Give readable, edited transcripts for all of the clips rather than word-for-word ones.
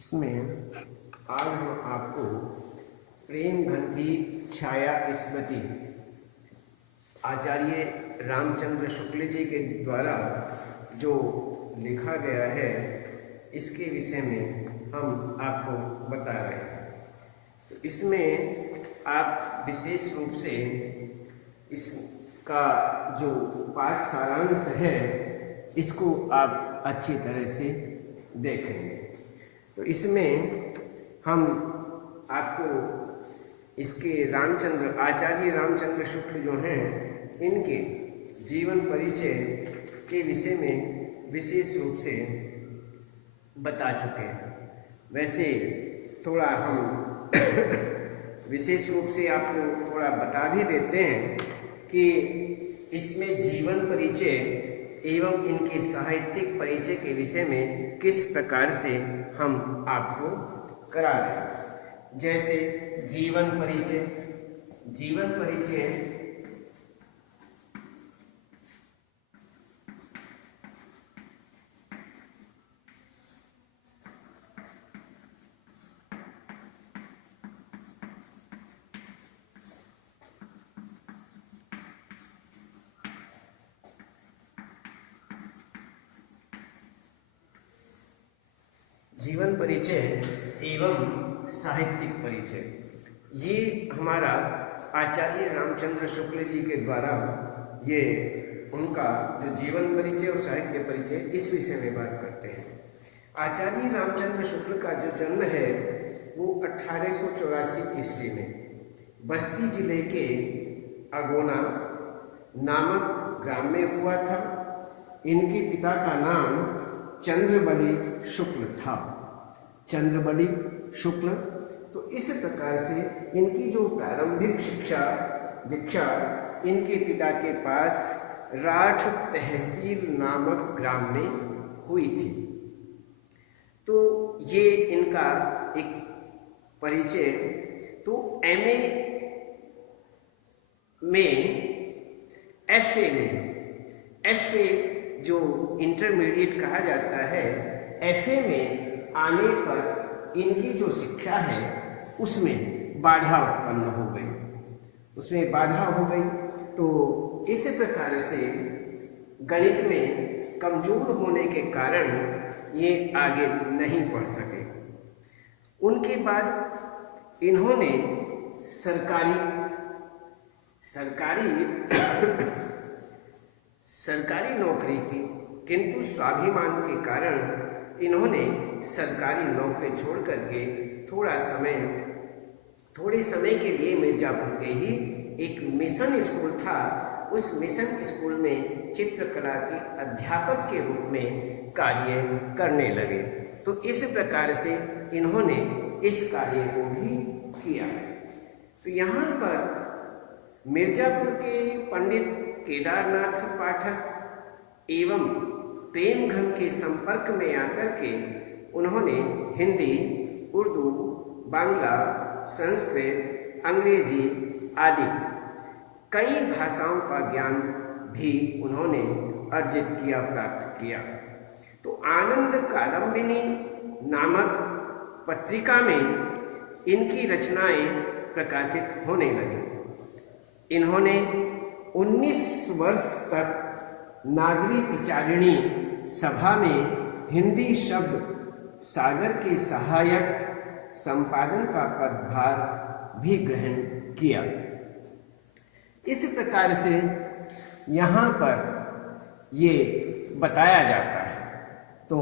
इसमें आज हम आपको प्रेम घन की छाया स्मृति आचार्य रामचंद्र शुक्ल जी के द्वारा जो लिखा गया है इसके विषय में हम आपको बता रहे हैं। तो इसमें आप विशेष रूप से इसका जो पाठ सारांश है इसको आप अच्छी तरह से देखेंगे। तो इसमें हम आपको इसके आचार्य रामचंद्र शुक्ल जो हैं इनके जीवन परिचय के विषय में विशेष रूप से बता चुके हैं। वैसे थोड़ा हम विशेष रूप से आपको थोड़ा बता भी देते हैं कि इसमें जीवन परिचय एवं इनके साहित्यिक परिचय के विषय में किस प्रकार से हम आपको करा रहे हैं। जैसे जीवन परिचय जीवन परिचय एवं साहित्यिक परिचय, ये हमारा आचार्य रामचंद्र शुक्ल जी के द्वारा ये उनका जो जीवन परिचय और साहित्य परिचय इस विषय में बात करते हैं। आचार्य रामचंद्र शुक्ल का जो जन्म है वो 1884 ईस्वी में बस्ती जिले के अगोना नामक ग्राम में हुआ था। इनके पिता का नाम चंद्रबली शुक्ल था। चंद्रबली शुक्ल। तो इस प्रकार से इनकी जो प्रारंभिक दीक्षा इनके पिता के पास राठ तहसील नामक ग्राम में हुई थी। तो ये इनका एक परिचय। तो एमए में एफए जो इंटरमीडिएट कहा जाता है, एफए में आने पर इनकी जो शिक्षा है उसमें बाधा उत्पन्न हो गई। तो इस प्रकार से गणित में कमजोर होने के कारण ये आगे नहीं बढ़ सके। उनके बाद इन्होंने सरकारी नौकरी की, किंतु स्वाभिमान के कारण इन्होंने सरकारी नौकरी छोड़ करके थोड़े समय के लिए मिर्जापुर के ही एक मिशन स्कूल था, उस मिशन स्कूल में चित्रकला के अध्यापक के रूप में कार्य करने लगे। तो इस प्रकार से इन्होंने इस कार्य को भी किया। तो यहाँ पर मिर्जापुर के पंडित केदारनाथ पाठक एवं प्रेम घन के संपर्क में आकर के उन्होंने हिंदी, उर्दू, बांग्ला, संस्कृत, अंग्रेजी आदि कई भाषाओं का ज्ञान भी उन्होंने प्राप्त किया। तो आनंद कादम्बिनी नामक पत्रिका में इनकी रचनाएं प्रकाशित होने लगी। इन्होंने 19 वर्ष तक नागरिक विचारिणी सभा में हिंदी शब्द सागर के सहायक संपादन का पदभार भी ग्रहण किया। इस प्रकार से यहाँ पर ये बताया जाता है। तो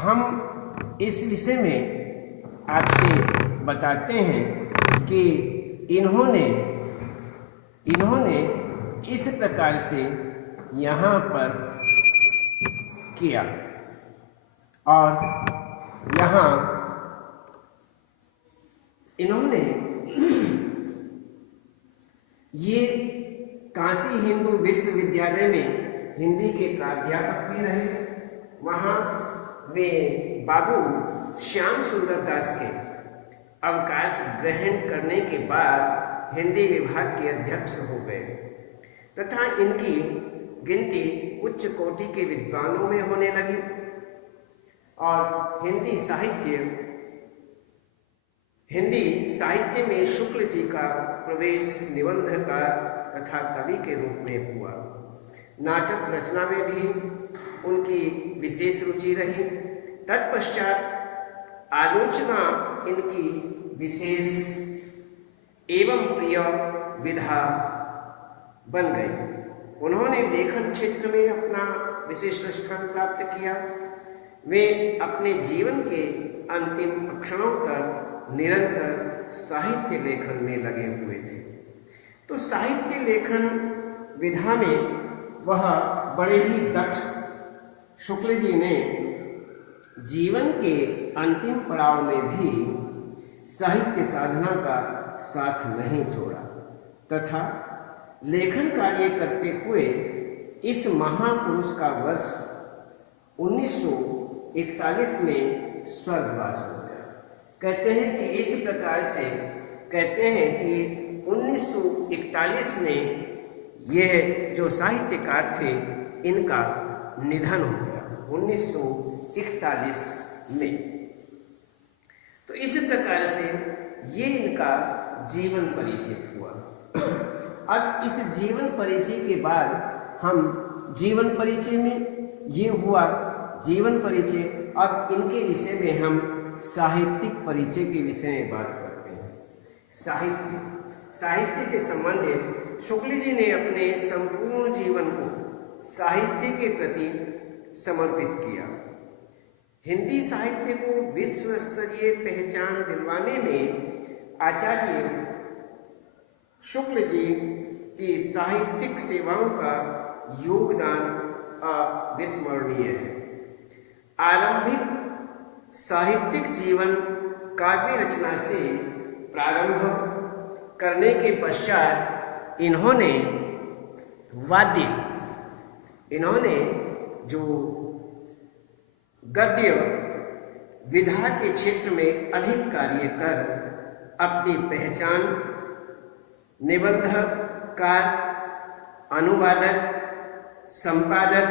हम इस विषय में आपसे बताते हैं कि इन्होंने इस प्रकार से यहाँ पर किया और यहाँ इन्होंने ये काशी हिंदू विश्वविद्यालय में हिंदी के प्राध्यापक भी रहे। वहाँ वे बाबू श्याम सुंदर दास के अवकाश ग्रहण करने के बाद हिंदी विभाग के अध्यक्ष हो गए तथा इनकी गिनती उच्च कोटि के विद्वानों में होने लगी। और हिंदी साहित्य में शुक्ल जी का प्रवेश निबंधकार तथा कवि के रूप में हुआ। नाटक रचना में भी उनकी विशेष रुचि रही। तत्पश्चात आलोचना इनकी विशेष एवं प्रिय विधा बन गई। उन्होंने लेखन क्षेत्र में अपना विशिष्ट स्थान प्राप्त किया। वे अपने जीवन के अंतिम क्षणों तक निरंतर साहित्य लेखन में लगे हुए थे। तो साहित्य लेखन विधा में वह बड़े ही दक्ष शुक्ल जी ने जीवन के अंतिम पड़ाव में भी साहित्य साधना का साथ नहीं छोड़ा तथा लेखन कार्य करते हुए इस महापुरुष का वर्ष 1941 में स्वर्गवास हो गया। कहते हैं कि इस प्रकार से कहते हैं कि 1941 में यह जो साहित्यकार थे इनका निधन हो गया 1941 में। तो इस प्रकार से ये इनका जीवन परिचय हुआ। अब इस जीवन परिचय के बाद हम जीवन परिचय में ये हुआ जीवन परिचय। अब इनके विषय में हम साहित्यिक परिचय के विषय में बात करते हैं। साहित्य से संबंधित शुक्ल जी ने अपने संपूर्ण जीवन को साहित्य के प्रति समर्पित किया। हिंदी साहित्य को विश्व स्तरीय पहचान दिलवाने में आचार्य शुक्ल जी की साहित्यिक सेवाओं का योगदान अविस्मरणीय है। आरंभिक साहित्यिक जीवन काव्य रचना से प्रारंभ करने के पश्चात इन्होंने जो गद्य विधा के क्षेत्र में अधिक कार्य कर अपनी पहचान निबंधकार, अनुवादक, संपादक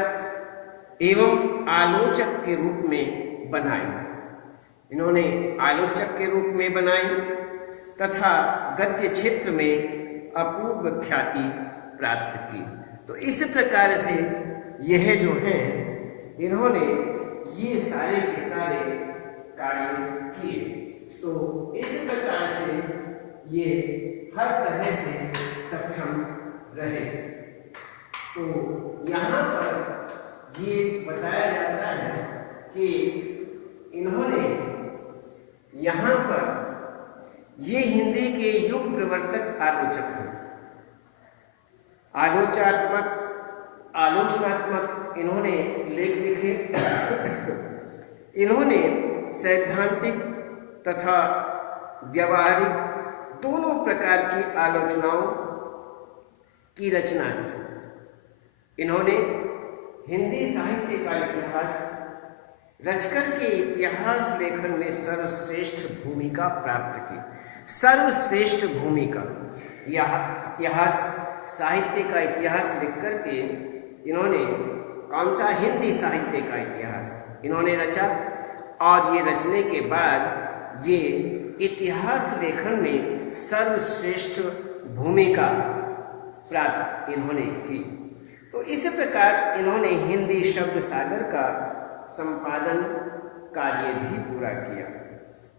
एवं आलोचक के रूप में बनाई। इन्होंने आलोचक के रूप में बनाई तथा गद्य क्षेत्र में अपूर्व ख्याति प्राप्त की। तो इस प्रकार से यह जो है इन्होंने ये सारे के सारे कार्य किए। तो इस प्रकार से ये हर तरह से सक्षम रहे। तो यहाँ पर ये बताया जाता है कि इन्होंने यहाँ पर ये हिंदी के युग प्रवर्तक आलोचक हैं। आलोचनात्मक इन्होंने लेख लिखे। इन्होंने सैद्धांतिक तथा व्यावहारिक दोनों प्रकार की आलोचनाओं की रचना की। इन्होंने हिंदी साहित्य का इतिहास रचकर के इतिहास लेखन में सर्वश्रेष्ठ भूमिका प्राप्त की। सर्वश्रेष्ठ भूमिका, यह इतिहास साहित्य का इतिहास लिख करके इन्होंने कौन सा हिंदी साहित्य का इतिहास इन्होंने रचा और ये रचने के बाद ये इतिहास लेखन में सर्वश्रेष्ठ भूमिका प्राप्त इन्होंने की। तो इस प्रकार इन्होंने हिंदी शब्द सागर का संपादन कार्य भी पूरा किया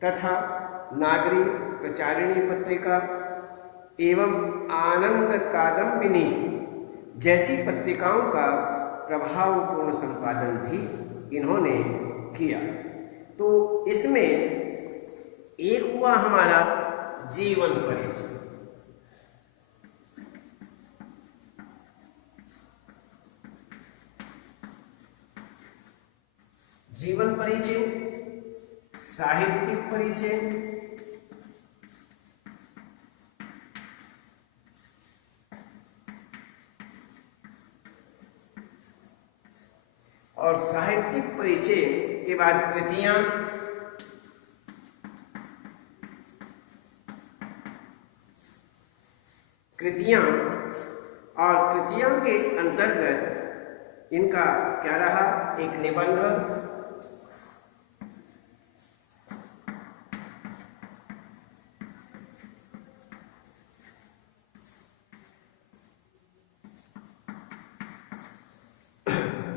तथा नागरी प्रचारिणी पत्रिका एवं आनंद कादम्बिनी जैसी पत्रिकाओं का प्रभावपूर्ण संपादन भी इन्होंने किया। तो इसमें एक हुआ हमारा जीवन परिचय। जीवन परिचय, साहित्यिक परिचय, और साहित्यिक परिचय के बाद कृतियां, और कृतियां के अंतर्गत इनका क्या रहा, एक निबंध,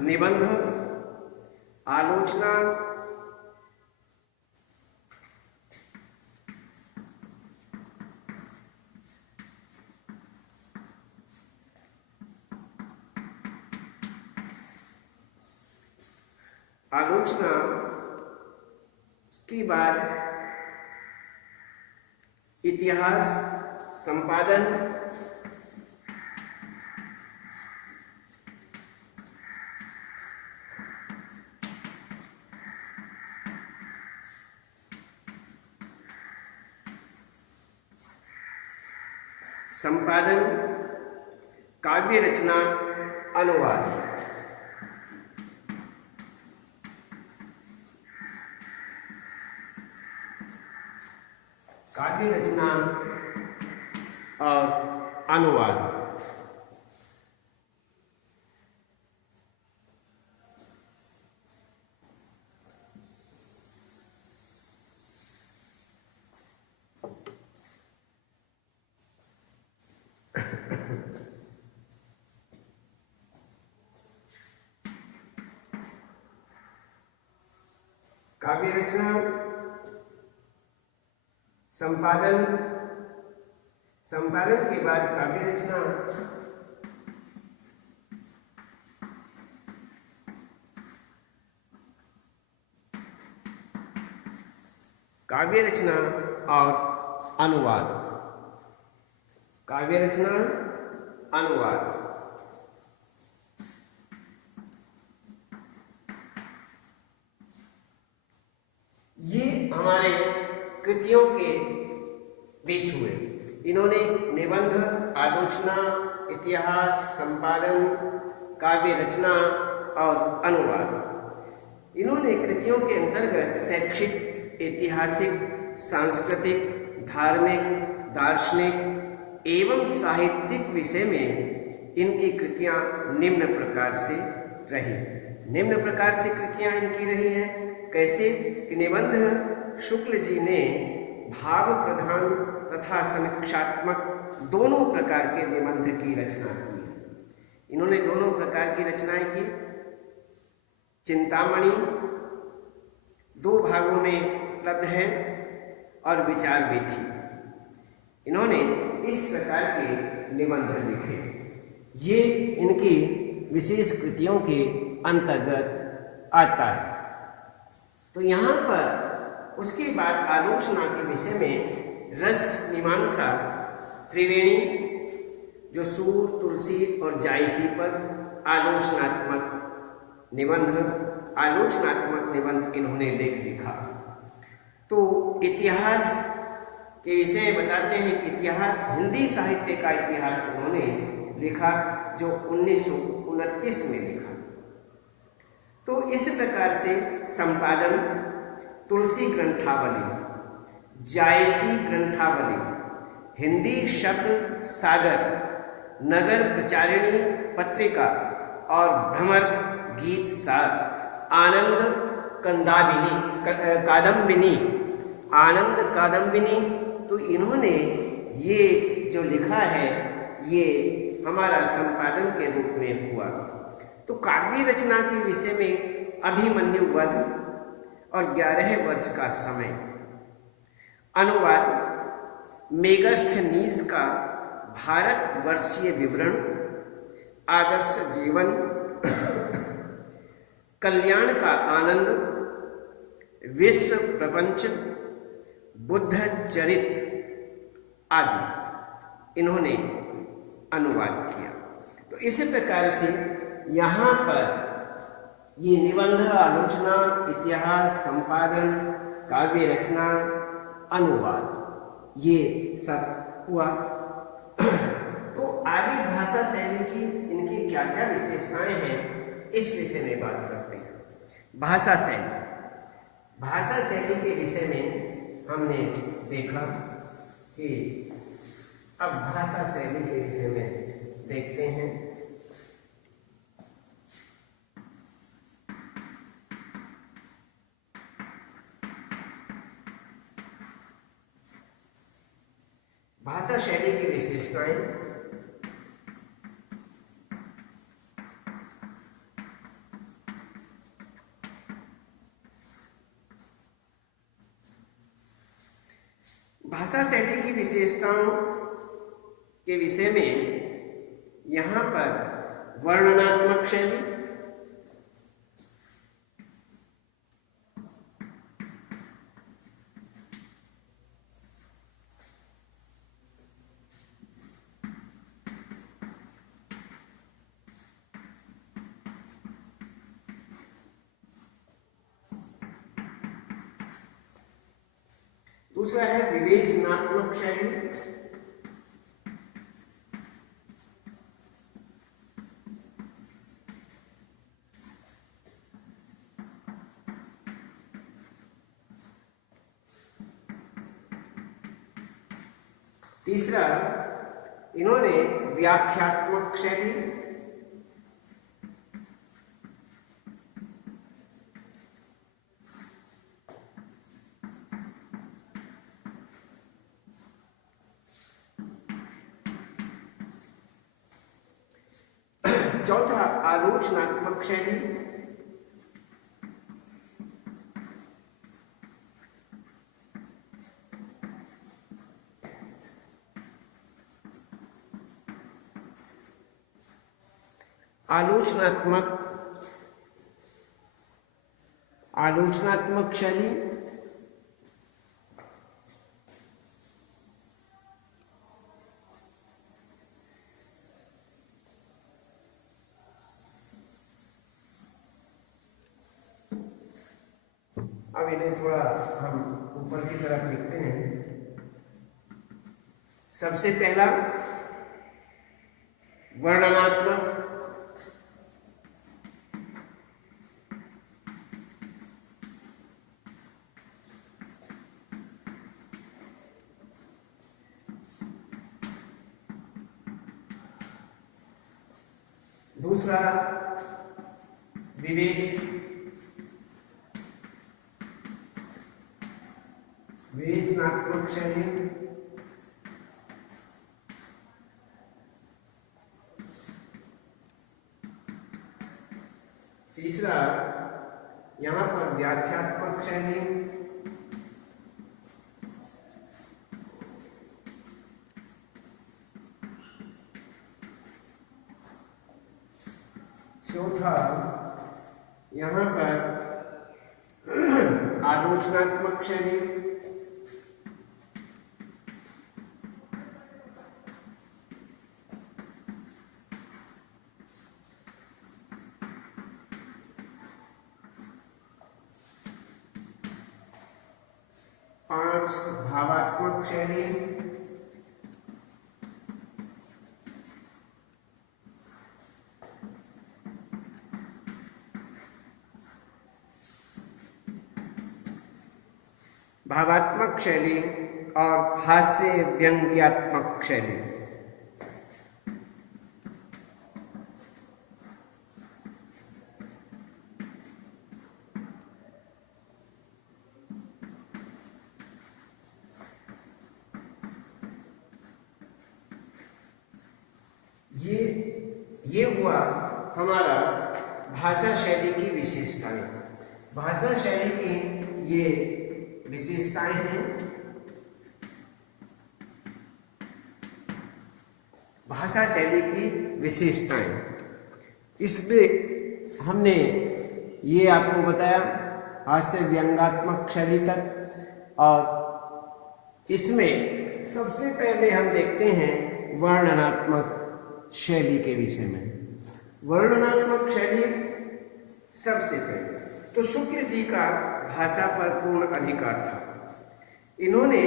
निबंध, आलोचना, आलोचना के बाद इतिहास संपादन, संपादन, काव्य रचना, अनुवाद। काव्य रचना और अनुवाद। काव्य रचना, संपादन, संपादन के बाद काव्य रचना, काव्य रचना और अनुवाद। काव्य रचना, अनुवाद। ये हमारे कृतियों के बीच हुए। इन्होंने निबंध, आलोचना, इतिहास, संपादन, काव्य रचना और अनुवाद। इन्होंने कृतियों के अंतर्गत शैक्षिक, ऐतिहासिक, सांस्कृतिक, धार्मिक, दार्शनिक एवं साहित्यिक विषय में इनकी कृतियां निम्न प्रकार से रही। निम्न प्रकार से कृतियां इनकी रही हैं। कैसे कि निबंध शुक्ल जी ने भाव प्रधान तथा समीक्षात्मक दोनों प्रकार के निबंध की रचना की। इन्होंने दोनों प्रकार की रचनाएं की। चिंतामणि 2 भागों में उपलब्ध है और विचार भी थी। इन्होंने इस प्रकार के निबंध लिखे। ये इनकी विशेष कृतियों के अंतर्गत आता है। तो यहाँ पर उसके बाद आलोचना के विषय में रस मीमांसा त्रिवेणी, जो सूर, तुलसी और जायसी पर आलोचनात्मक निबंध इन्होंने लेख लिखा। तो इतिहास के विषय बताते हैं कि इतिहास, हिंदी साहित्य का इतिहास इन्होंने लिखा, जो 1929 में लिखा। तो इस प्रकार से संपादन, तुलसी ग्रंथावली, जायसी ग्रंथावली, हिंदी शब्द सागर, नगर प्रचारिणी पत्रिका और भ्रमर गीत सार, आनंद कादम्बिनी। तो इन्होंने ये जो लिखा है ये हमारा संपादन के रूप में हुआ। तो काव्य रचना के विषय में अभिमन्यु वध और 11 वर्ष का समय। अनुवाद मेगस्थनीज का भारतवर्षीय विवरण, आदर्श जीवन, कल्याण का आनंद, विश्व प्रपंच, बुद्ध चरित आदि इन्होंने अनुवाद किया। तो इस प्रकार से यहाँ पर ये निबंध, आलोचना, इतिहास, संपादन, काव्य रचना, अनुवाद, ये सब हुआ। तो आगे भाषा शैली की इनकी क्या क्या विशेषताएं हैं, इस विषय में बात करते हैं। भाषा शैली के विषय में हमने देखा कि अब भाषा शैली के विषय में देखते हैं। भाषा शैली की विशेषताएं। भाषा शैली की विशेषताओं के विषय में यहाँ पर वर्णनात्मक शैली, दूसरा है विवेचनात्मक शैली, तीसरा इन्होंने व्याख्यात्मक शैली, चौथा आलोचनात्मक शैली, आलोचनात्मक शैली अब इन्हें थोड़ा हम ऊपर की तरफ लिखते हैं। सबसे पहला वर्णनात्मक, दूसरा विवेचनात्मक शैली, तीसरा यहां पर व्याख्यात्मक शैली, चौथा यहां पर आलोचनात्मक शैली, पांच भावात्मक शैली, भावात्मक शैली और हास्य व्यंग्यात्मक शैली। ये हुआ हमारा भाषा शैली की विशेषताएं। भाषा शैली की ये विशेषताएं हैं। भाषा शैली की विशेषताएं, इसमें हमने ये आपको बताया हास्य व्यंग्यात्मक शैली तक, और इसमें सबसे पहले हम देखते हैं वर्णनात्मक शैली के विषय में। वर्णनात्मक शैली सबसे पहले तो शुक्ल जी का भाषा पर पूर्ण अधिकार था। इन्होंने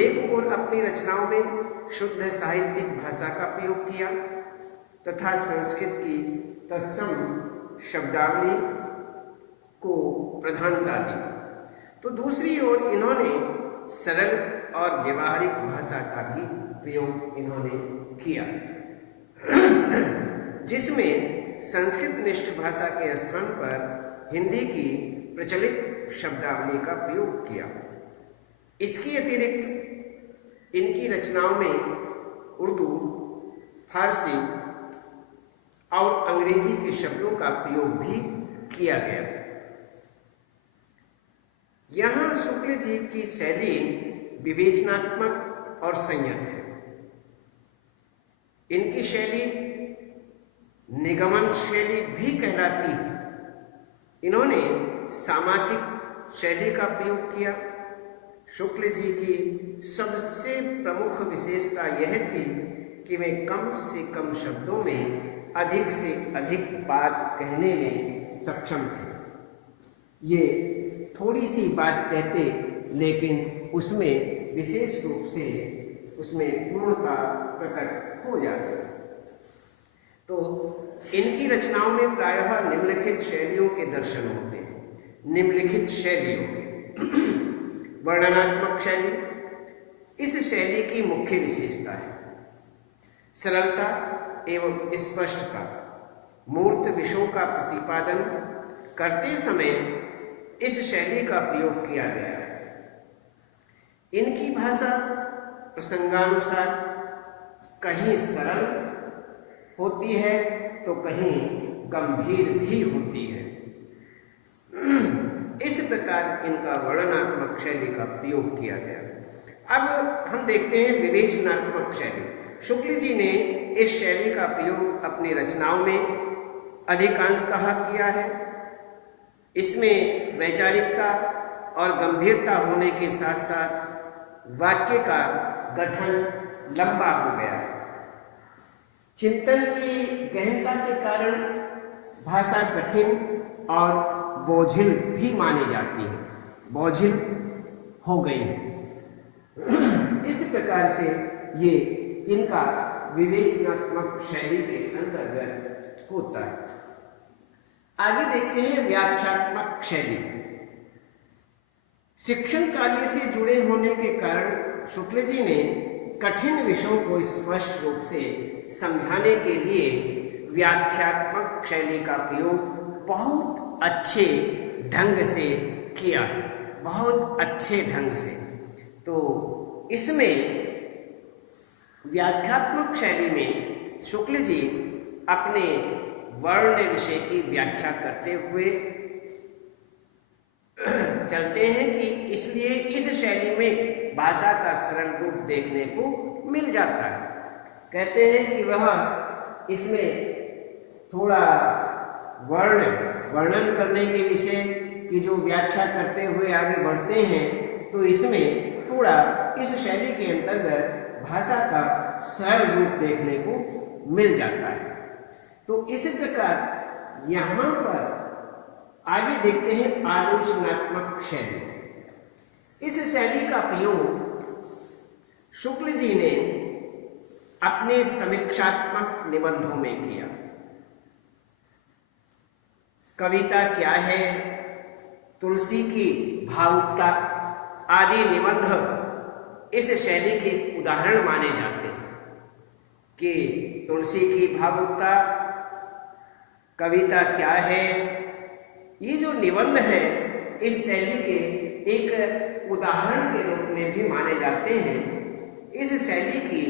एक ओर अपनी रचनाओं में शुद्ध साहित्यिक भाषा का प्रयोग किया तथा संस्कृत की तत्सम शब्दावली को प्रधानता दी, तो दूसरी ओर इन्होंने सरल और व्यवहारिक भाषा का भी प्रयोग इन्होंने किया, जिसमें संस्कृत निष्ठ भाषा के स्थान पर हिंदी की प्रचलित शब्दावली का प्रयोग किया। इसके अतिरिक्त इनकी रचनाओं में उर्दू, फारसी और अंग्रेजी के शब्दों का प्रयोग भी किया गया। यहाँ शुक्ल जी की शैली विवेचनात्मक और संयत है। इनकी शैली निगमन शैली भी कहलाती है। इन्होंने सामासिक शैली का प्रयोग किया। शुक्ल जी की सबसे प्रमुख विशेषता यह थी कि वे कम से कम शब्दों में अधिक से अधिक बात कहने में सक्षम थे। ये थोड़ी सी बात कहते लेकिन उसमें विशेष रूप से उसमें पूर्णता प्रकट हो जाती। तो इनकी रचनाओं में प्रायः निम्नलिखित शैलियों के दर्शन होते हैं। निम्नलिखित शैलियों के वर्णनात्मक शैली, इस शैली की मुख्य विशेषता है सरलता एवं स्पष्टता। मूर्त विषयों का प्रतिपादन करते समय इस शैली का प्रयोग किया गया है। इनकी भाषा प्रसंगानुसार कहीं सरल होती है तो कहीं गंभीर भी होती है। इस प्रकार इनका वर्णनात्मक शैली का प्रयोग किया गया। अब हम देखते हैं विवेचनात्मक शैली। शुक्ल जी ने इस शैली का प्रयोग अपनी रचनाओं में अधिकांशतः किया है। इसमें वैचारिकता और गंभीरता होने के साथ साथ वाक्य का गठन लंबा हो गया है। चिंतन की गहनता के कारण भाषा कठिन और बोझिल भी मानी जाती है, बोझिल हो गई है। इस प्रकार से ये इनका विवेचनात्मक शैली के अंतर्गत होता है। आगे देखते हैं व्याख्यात्मक शैली। शिक्षण कार्य से जुड़े होने के कारण शुक्ल जी ने कठिन विषयों को स्पष्ट रूप से समझाने के लिए व्याख्यात्मक शैली का प्रयोग बहुत अच्छे ढंग से किया, बहुत अच्छे ढंग से। तो इसमें व्याख्यात्मक शैली में शुक्ल जी अपने वर्ण विषय की व्याख्या करते हुए चलते हैं कि इसलिए इस शैली में भाषा का सरल रूप देखने को मिल जाता है। कहते हैं कि वह इसमें थोड़ा वर्णन करने के विषय की जो व्याख्या करते हुए आगे बढ़ते हैं, तो इसमें थोड़ा इस शैली के अंतर्गत भाषा का सरल रूप देखने को मिल जाता है। तो इस प्रकार यहाँ पर आगे देखते हैं आलोचनात्मक शैली। इस शैली का प्रयोग शुक्ल जी ने अपने समीक्षात्मक निबंधों में किया। कविता क्या है, तुलसी की भावुकता आदि निबंध इस शैली के उदाहरण माने जाते हैं कि तुलसी की भावुकता, कविता क्या है, ये जो निबंध है इस शैली के एक उदाहरण के रूप में भी माने जाते हैं। इस शैली की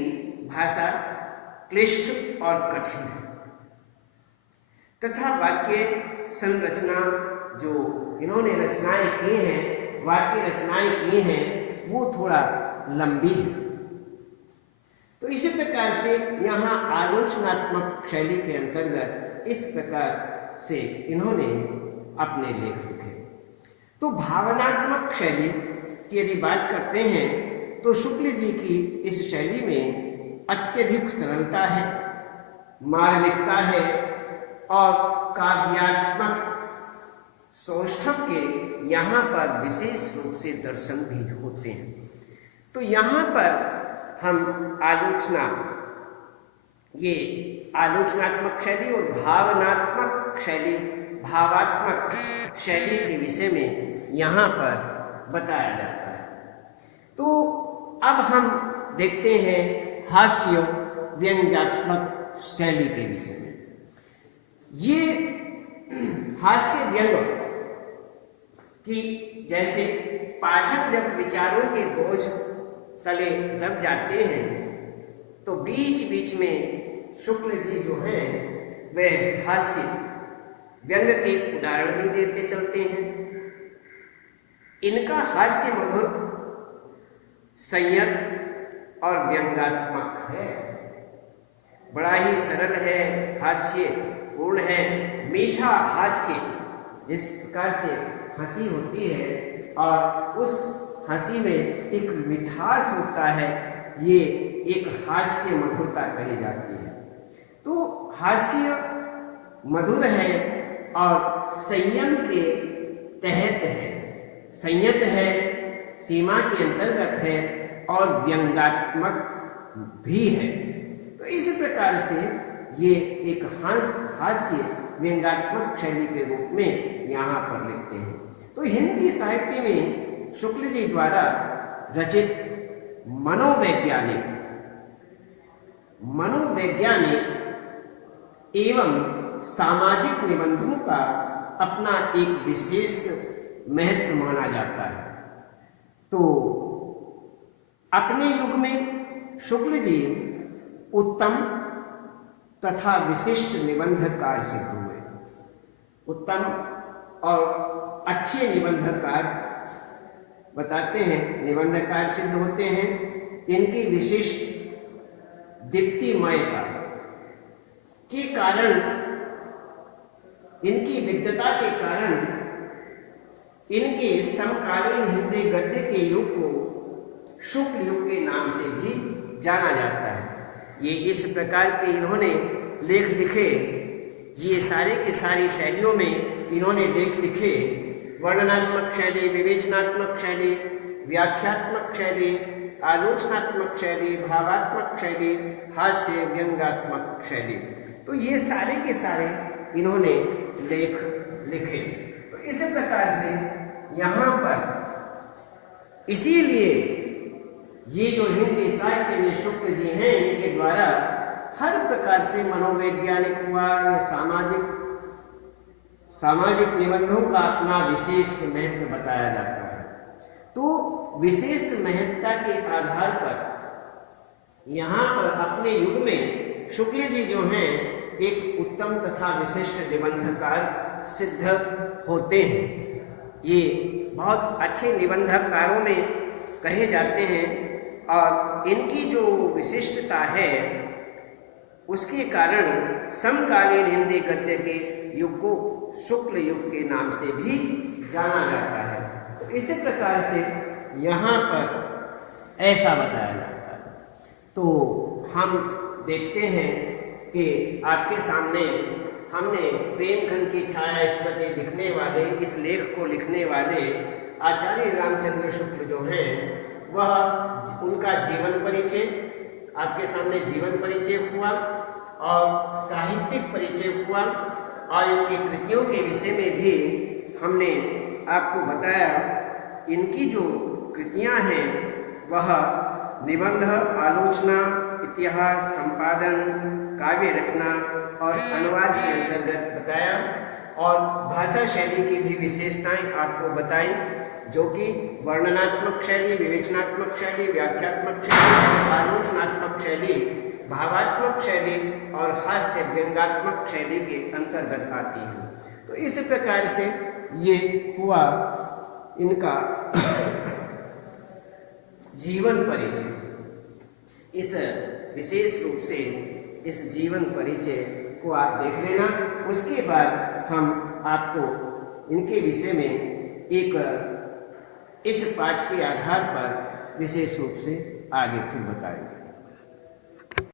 भाषा क्लिष्ट और कठिन है तथा वाक्य संरचना जो इन्होंने रचनाएं की हैं, वाक्य रचनाएं की हैं, वो थोड़ा लंबी है। तो इसी प्रकार से यहाँ आलोचनात्मक शैली के अंतर्गत इस प्रकार से इन्होंने अपने लेख लिखे। तो भावनात्मक शैली की यदि बात करते हैं तो शुक्ल जी की इस शैली में अत्यधिक सरलता है, मार्मिकता है और काव्यात्मक सौष्ठव के यहाँ पर विशेष रूप से दर्शन भी होते हैं। तो यहाँ पर हम ये आलोचनात्मक शैली और भावनात्मक शैली, भावात्मक शैली के विषय में यहाँ पर बताया जाता है। तो अब हम देखते हैं हास्य व्यंग्यात्मक शैली के विषय में। ये हास्य व्यंग कि जैसे पाठक जब विचारों के बोझ तले दब जाते हैं तो बीच बीच में शुक्ल जी जो हैं वह हास्य व्यंग के उदाहरण भी देते चलते हैं। इनका हास्य मधुर, संयत और व्यंग्यात्मक है। बड़ा ही सरल है, हास्य पूर्ण है, मीठा हास्य। जिस प्रकार से हंसी होती है और उस हंसी में एक मिठास होता है, ये एक हास्य मधुरता कही जाती है। तो हास्य मधुर है और संयम के तहत है, संयत है, सीमा के अंतर्गत है और व्यंग्यात्मक भी है। तो इस प्रकार से ये एक हास्य व्यंग्यात्मक शैली के रूप में यहाँ पर लिखते हैं। तो हिंदी साहित्य में शुक्ल जी द्वारा रचित मनोवैज्ञानिक एवं सामाजिक निबंधों का अपना एक विशेष महत्व माना जाता है। तो अपने युग में शुक्ल जी उत्तम तथा विशिष्ट निबंधकार सिद्ध हुए। उत्तम और अच्छे निबंधकार बताते हैं, निबंधकार सिद्ध होते हैं। इनकी विशिष्ट दीप्तिमयता के कारण, इनकी विद्वता के कारण इनके समकालीन हिंदी गद्य के युग को शुक्ल युग के नाम से भी जाना जाता है। ये इस प्रकार के इन्होंने लेख लिखे, ये सारे की सारी शैलियों में इन्होंने लेख लिखे। वर्णनात्मक शैली, विवेचनात्मक शैली, व्याख्यात्मक शैली, आलोचनात्मक शैली, भावात्मक शैली, हास्य व्यंग्यात्मक शैली। तो ये सारे के सारे इन्होंने लेख लिखे। तो इस प्रकार से यहाँ पर इसीलिए ये जो हिंदी साहित्य में शुक्ल जी हैं, इनके द्वारा हर प्रकार से मनोवैज्ञानिक हुआ या सामाजिक निबंधों का अपना विशेष महत्व बताया जाता है। तो विशेष महत्ता के आधार पर यहाँ पर अपने युग में शुक्ल जी जो हैं एक उत्तम तथा विशिष्ट निबंधकार सिद्ध होते हैं। ये बहुत अच्छे निबंधकारों में कहे जाते हैं और इनकी जो विशिष्टता है उसके कारण समकालीन हिंदी गद्य के युग को शुक्ल युग के नाम से भी जाना जाता है। तो इसी प्रकार से यहाँ पर ऐसा बताया जाता है। तो हम देखते हैं कि आपके सामने हमने प्रेमखंड की छाया स्मृति लिखने वाले, इस लेख को लिखने वाले आचार्य रामचंद्र शुक्ल जो हैं, वह उनका जीवन परिचय आपके सामने जीवन परिचय हुआ और साहित्यिक परिचय हुआ और इनकी कृतियों के विषय में भी हमने आपको बताया। इनकी जो कृतियां हैं वह निबंध, आलोचना, इतिहास, संपादन, काव्य रचना और अनुवाद के अंतर्गत बताया और भाषा शैली की भी विशेषताएं आपको बताई, जो कि वर्णनात्मक शैली, विवेचनात्मक शैली, व्याख्यात्मक शैली, आलोचनात्मक शैली, भावात्मक शैली और हास्य व्यंग्यात्मक शैली के अंतर्गत आती है। तो इस प्रकार से ये हुआ इनका जीवन परिचय। इस विशेष रूप से इस जीवन परिचय को आप देख लेना। उसके बाद हम आपको इनके विषय में एक इस पाठ के आधार पर विशेष रूप से आगे फिर बताएंगे।